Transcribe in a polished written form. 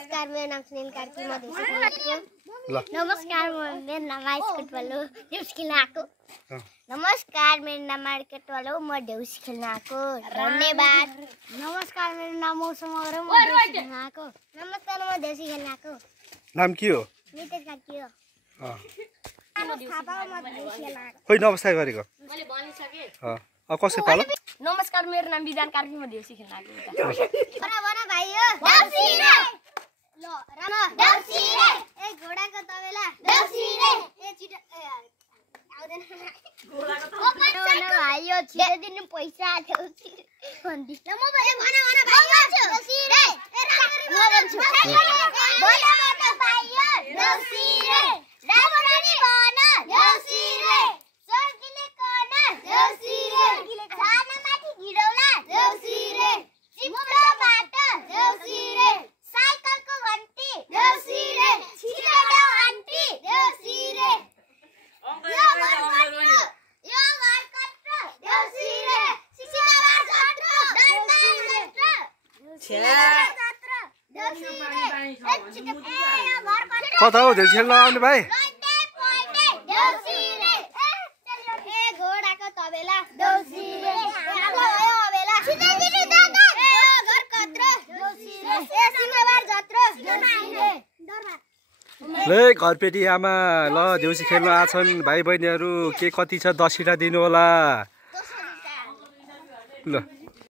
नमस्कार मेरो नाम सुनिल कार्की म देउसी खेल्न आएको। नमस्कार मेरो नाम आइस कुटवालो देउसी खेल्न आएको। नमस्कार मेरो नाम मार्केटवालो म देउसी खेल्न आएको। धन्यवाद। नमस्कार मेरो नाम मौसम अग्रवाल म देउसी खेल्न आएको। नमस्कार म देउसी खेल्न आएको। नाम के हो? नितेश कार्की हो। खोइ नमस्कार गरेको मैले भनिसके। कसै पालो? नमस्कार मेरो नाम विधान कार्की म देउसी खेल्न आएको। बना भाइ हो देउसी रे ल रामा देउसी रे ए घोडाको तबेला देउसी रे ए छिटो आउँदैन घोडाको तबेला भाइ हो छिटो दिनु पैसा देउसी भन्दी ल म भन भाइ हो देउसी रे ए राम्ररी म भन्छु बना भाइ हो देउसी रे राम्ररी भन देउसी रे सर्किले कन देउसी रे खाना माथि गिरौला देउसी रे चिप्लो बाटो देउसी रे साइकलको घन्टी देउसी रे छिटो ल्याऊ आन्टी देउसी रे यो घर कत्रो देउसी रे सिसिबार जात्रो दरबार जात्रो छ्या देउसी रे छिटो ए यो घर कत्रो कता हो देउसी खेल्न आउने भाइ? देउसी रे ए घोडाको तबेला देउसी रे आलो भयो अबेला छिटो छिटो दादा घर कत्रो देउसी रे ए सिमाबार जात्रो देउसी रे दरबार ले घरपेटी आमा ल देउसी खेल्न आछन् भाइ बहिनीहरू के कति छ दक्षिणा दिनु होला ल।